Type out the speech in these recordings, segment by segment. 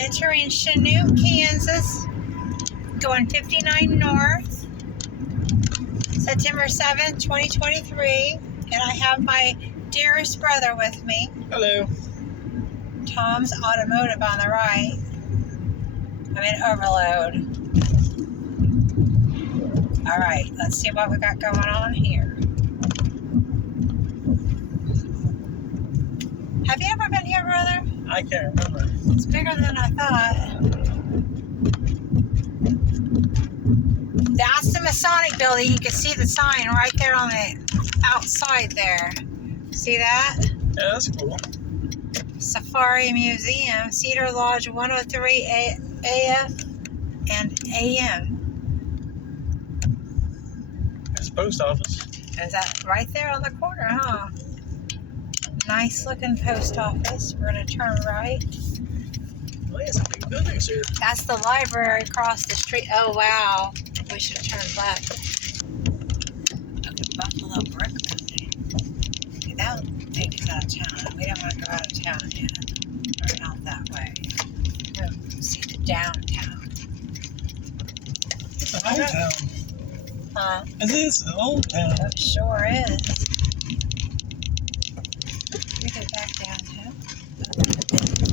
Entering Chanute, Kansas, going 59 north, September 7th, 2023, and I have my dearest brother with me. Hello. Tom's Automotive on the right. I'm in overload. All right, let's see what we got going on here. Have you ever been here, brother? I can't remember. It's bigger than I thought. That's the Masonic building. You can see the sign right there on the outside there. See that? Yeah, that's cool. Safari Museum, Cedar Lodge 103 AF and AM. It's the post office. Is that right there on the corner, huh? Nice looking post office. We're going to turn right. Well, yeah, some big buildings here. That's the library across the street. Oh, wow. We should have turned left. Look at Buffalo Brick Building. Okay, that thing is out of town. We don't want to go out of town yet. Or not that way. We'll see the downtown. It's an old town. Huh? It is an old town. It sure is. We go back downtown.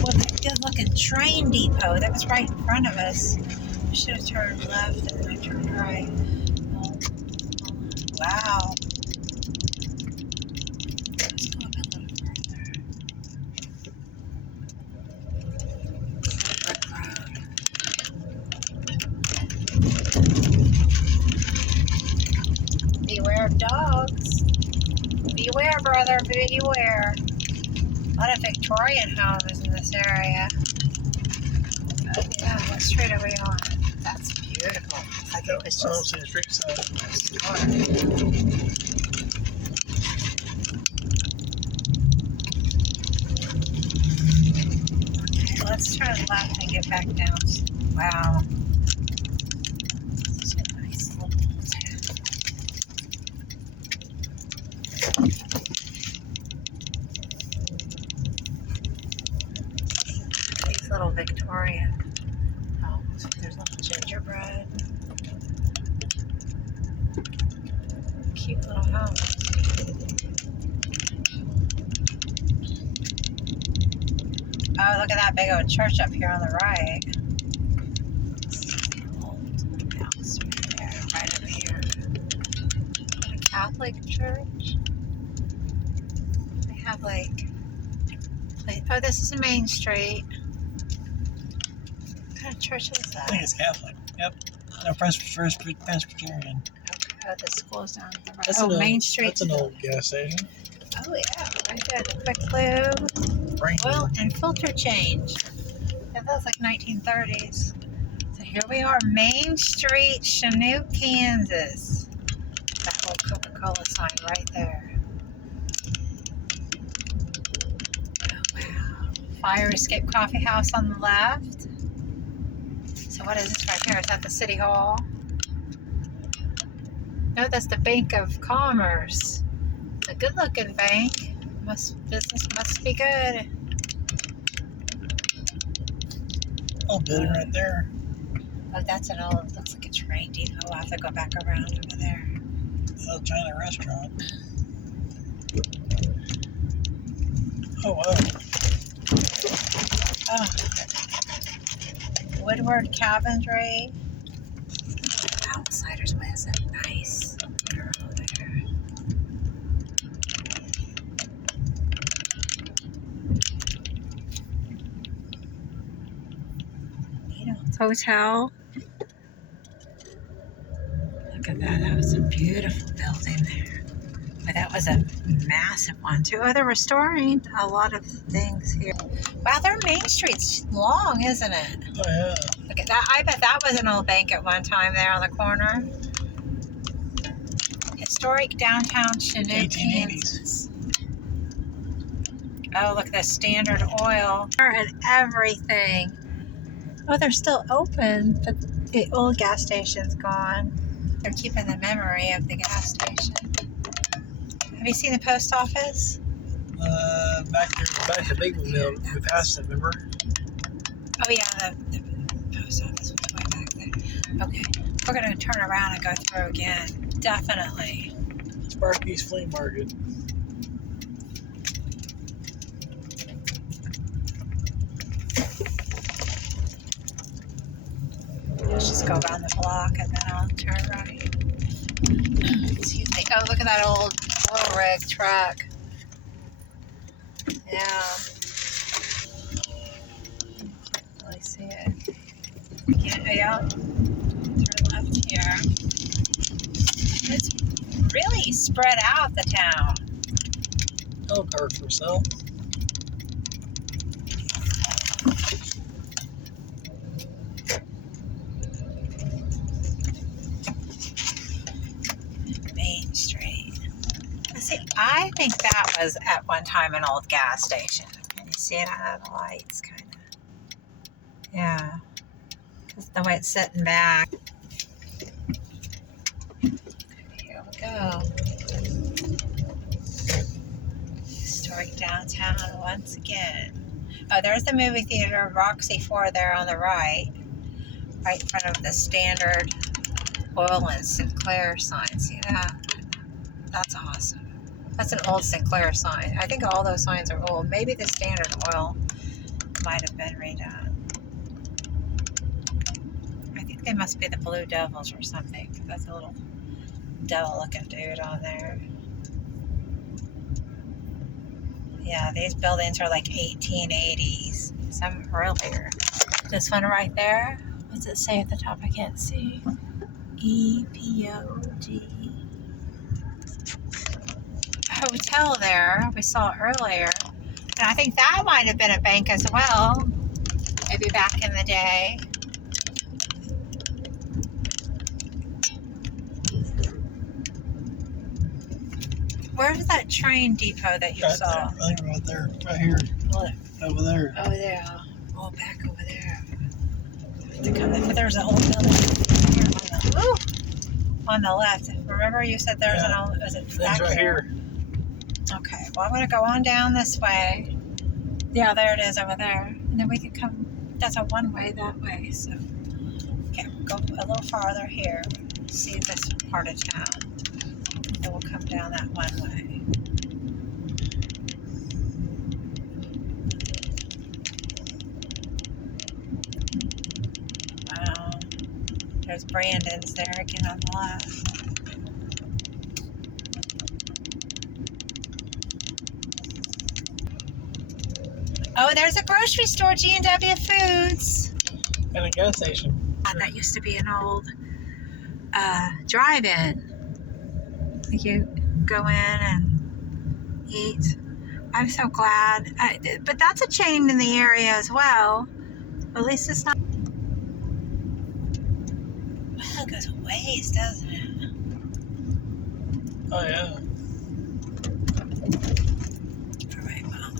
What a good looking train depot. That was right in front of us. We should have turned left and then I turned right. Wow. Let's go up a little further. Brick Road. Beware of dogs. Beware, brother, beware. A lot of Victorian homes in this area. Oh, yeah, what street are we on? That's beautiful. It's like it was I don't just see the street sign. Okay, let's turn left and get back down. Wow. Such a nice little town. These little Victorian homes. There's little gingerbread. Cute little homes. Oh, look at that big old church up here on the right. Old house right there, right over here. A Catholic church. They have like, oh, this is a main street. What kind of church is I that? think it's Catholic. Yep. No, Presbyterian. Oh, the school's down the right. That's Oh, an old, Main Street. That's an old gas station. Oh, yeah. Right there. The quick lube. Brain. Oil and filter change. Yeah, that was like 1930s. So here we are, Main Street, Chanute, Kansas. That little Coca-Cola sign right there. Oh, wow. Fire Escape Coffee House on the left. So what is this right here? Is that the City Hall? No, that's the Bank of Commerce. A good-looking bank. Business must be good. Old building right there. Oh, that's an old, looks like a train depot. I'll have to go back around over there. The China restaurant. Oh, wow. Oh. Woodward Cabinetry. Outsiders West. Nice. They're over there. Hotel. Look at that. That was a beautiful building there. But that was a massive one too. Oh, they're restoring a lot of things here. Wow, their Main Street's long, isn't it? Oh, yeah. Look at that. I bet that was an old bank at one time there on the corner. Historic downtown Chanute, 1880s. Kansas. Oh, look at the Standard Oil and everything. Oh, they're still open, but the old gas station's gone. They're keeping the memory of the gas station. Have you seen the post office? Back to Big Mill. We passed it, remember? Oh yeah, the post office was way back there. Okay, we're gonna turn around and go through again. Definitely. Sparky's Flea Market. Let's just go around the block and then I'll turn right. Excuse me. Oh, look at that old oil rig truck. Yeah. I see it. Yeah. Turn left here. It's really spread out, the town. Elk cart for sale. Main Street. See, I think that was at one time an old gas station. Can you see it out of the lights, kind of? Yeah. Because the way it's sitting back. Here we go. Historic downtown once again. Oh, there's the movie theater, Roxy 4 there on the right in front of the Standard Oil and Sinclair sign. See that? That's awesome. That's an old Sinclair sign. I think all those signs are old. Maybe the Standard Oil might have been redone. I think they must be the Blue Devils or something. That's a little devil-looking dude on there. Yeah, these buildings are like 1880s. Some earlier. This one right there. What's it say at the top? I can't see. EPOG. Hotel there. We saw earlier. And I think that might have been a bank as well. Maybe back in the day. Where's that train depot that you saw? There. I think right there. Right here. What? Over there. Oh, there. Oh, back over there. There's an old building here on the left. Remember you said there's an old, was it back right here? Okay, well I'm going to go on down this way. Yeah, there it is over there. And then we can come, that's a one way that way. So, okay, we'll go a little farther here. See this part of town. Then we'll come down that one way. Wow. There's Brandon's there again on the left. Oh, there's a grocery store, G&W Foods. And a gas station. That used to be an old drive-in. You go in and eat. I'm so glad. But that's a chain in the area as well. At least it's not. Well, it goes ways, doesn't it? Oh, yeah. All right, Mom.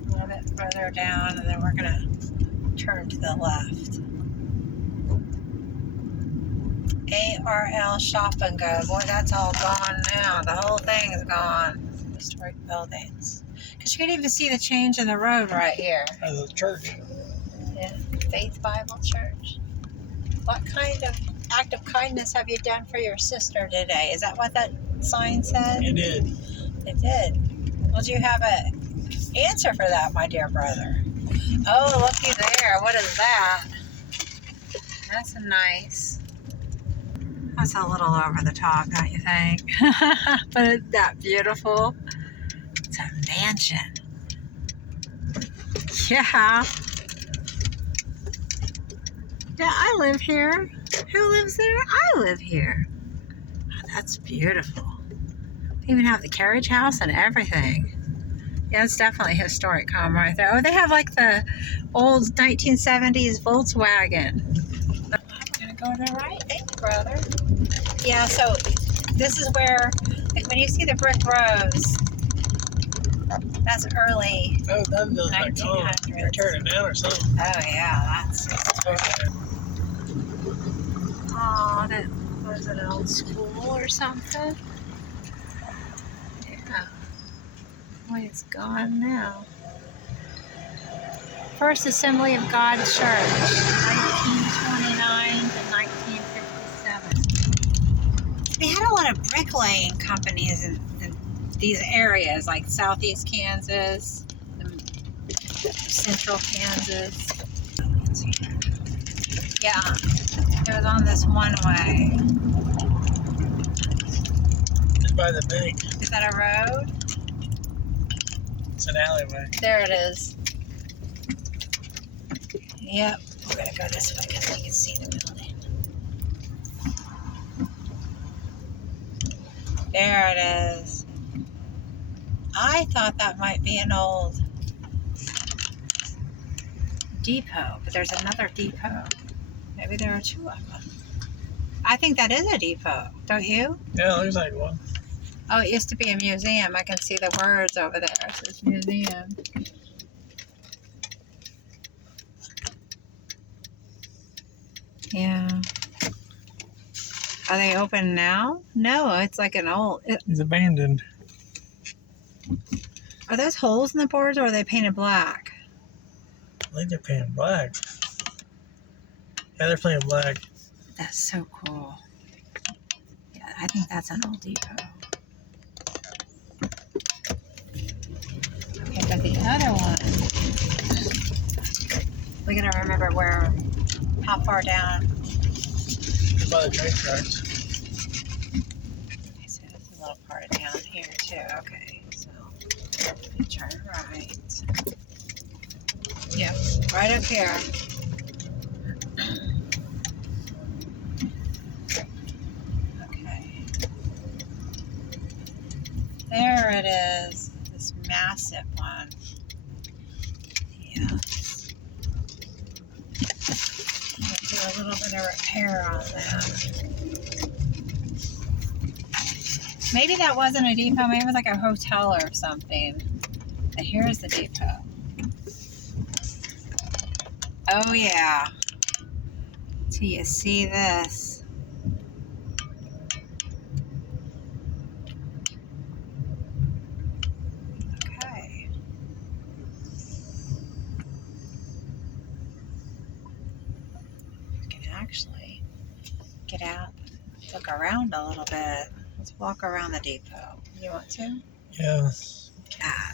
A little bit further down, and then we're going to turn to the left. ARL Shop and Go. Boy, that's all gone now. The whole thing is gone. Historic buildings. Because you can even see the change in the road right here. The church. Yeah. Faith Bible Church. What kind of act of kindness have you done for your sister today? Is that what that sign said? It did. It did. Well, do you have an answer for that, my dear brother? Oh, looky there. What is that? That's nice. That's a little over the top, don't you think? But isn't that beautiful? It's a mansion. Yeah. Yeah, I live here. Who lives there? I live here. Oh, that's beautiful. They even have the carriage house and everything. Yeah, it's definitely historic home right there. Oh, they have like the old 1970s Volkswagen. I'm gonna go to the right. Thank you, brother. Yeah, so this is where, like, when you see the brick rows, that's early 1900s. They're tearing it down or something. Oh yeah, that's. Okay. Oh, that was an old school or something. Yeah. Oh, it's gone now. First Assembly of God Church, 1929 to 1957. They had a lot of bricklaying companies in these areas, like southeast Kansas, central Kansas. Let's see. Yeah, it was on this one way. Just by the bank. Is that a road? It's an alleyway. There it is. Yep, we're gonna go this way because we can see the building. There it is. I thought that might be an old depot, but there's another depot. Maybe there are two of them. I think that is a depot, don't you? Yeah, it looks like one. Oh, it used to be a museum. I can see the words over there. It says museum. Yeah. Are they open now? No, it's like an old... It's abandoned. Are those holes in the boards or are they painted black? I think they're painted black. Yeah, they're painted black. That's so cool. Yeah, I think that's an old depot. Okay, but the other one... We gotta remember how far down... By the train tracks. Okay, so there's a little part down here too. Okay, so you turn right. Yep, right up here. Okay. There it is. This massive one. Yeah. Let's do a little bit of repair on that. Maybe that wasn't a depot. Maybe it was like a hotel or something. And here's the depot. Oh, yeah. So you see this. Okay. You can actually get out, look around a little bit. Let's walk around the depot. You want to? Yeah. Ah.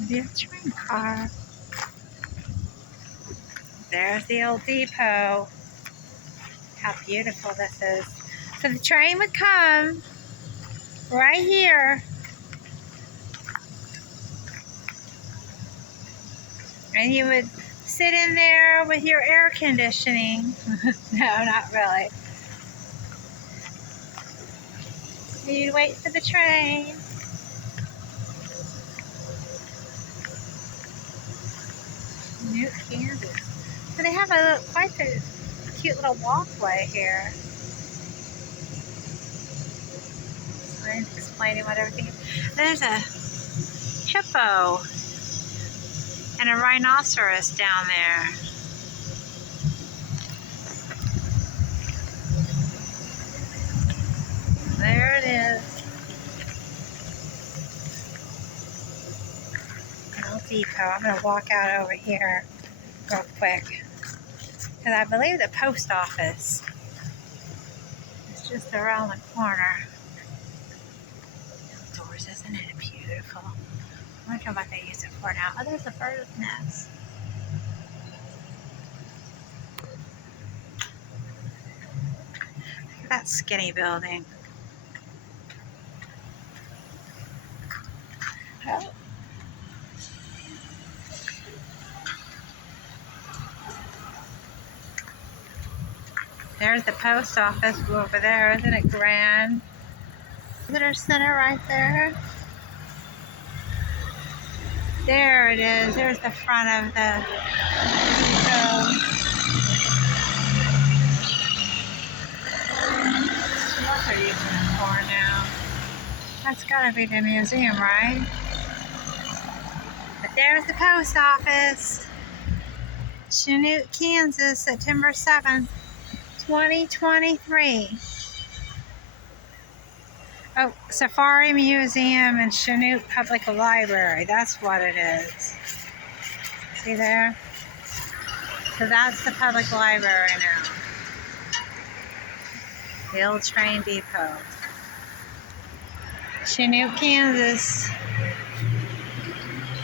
Maybe a train car. There's the old depot. How beautiful this is. So the train would come right here. And you would sit in there with your air conditioning. No, not really. You'd wait for the train. Chanute, Kansas. So they have quite a cute little walkway here. Signs explaining what everything is. There's a hippo and a rhinoceros down there. There it is. An old depot. I'm going to walk out over here real quick. Because I believe the post office is just around the corner. Those doors, isn't it beautiful? I wonder what they use it for now. Oh, there's a bird's nest. Look at that skinny building. Oh. There's the post office over there. Isn't it grand? Visitor center right there. There it is. There's the front of the depot. What are you using it for now? That's gotta be the museum, right? But there's the post office. Chanute, Kansas, September 7th, 2023. Oh, Safari Museum and Chanute Public Library. That's what it is. See there? So that's the public library now. The old train depot. Chanute, Kansas.